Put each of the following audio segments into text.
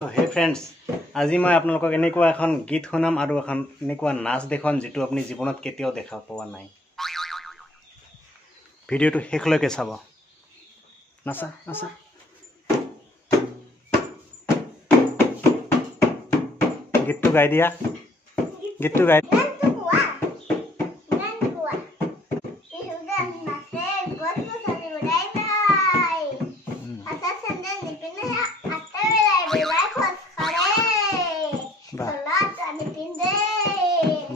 হে ফ্ৰেণ্ডছ, আজি মই আপোনালোকক এনেকুৱা এখন গীত শুনাম আৰু এখন এনেকুৱা নাচ দেখুৱাম যিটো আপুনি জীৱনত কেতিয়াও দেখা পোৱা নাই। ভিডিঅ'টো শেষলৈকে চাব। নাচা নাচা। গীতটো গাই দিয়া। গীতটো গাই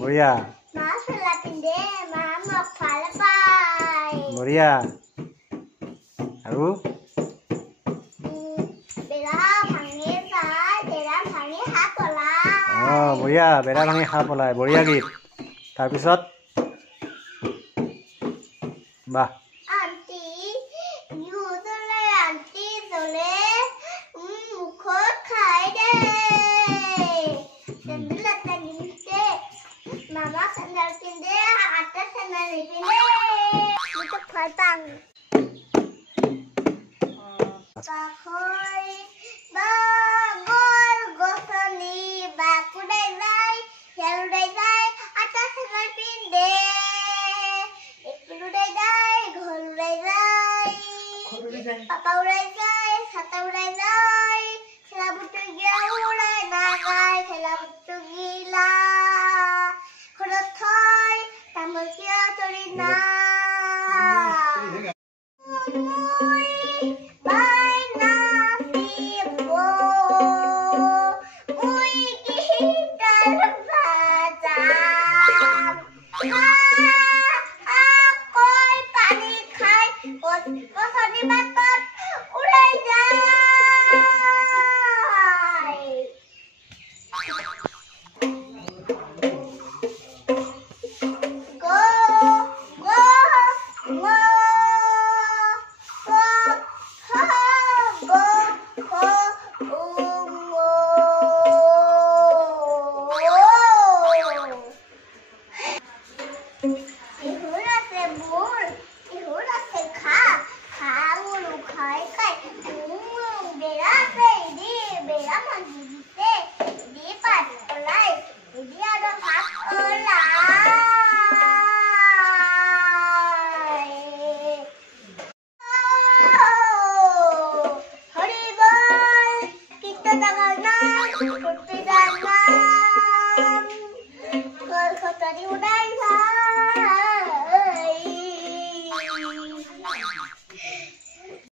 বঢ়িয়া বঢ়িয়া আৰু বঢ়িয়া বেৰা ভাঙি সাপ ওলাই বঢ়িয়া গীত। তাৰপিছত বাহ Mama sandal pinde, atas sandal pinde. Itu batang.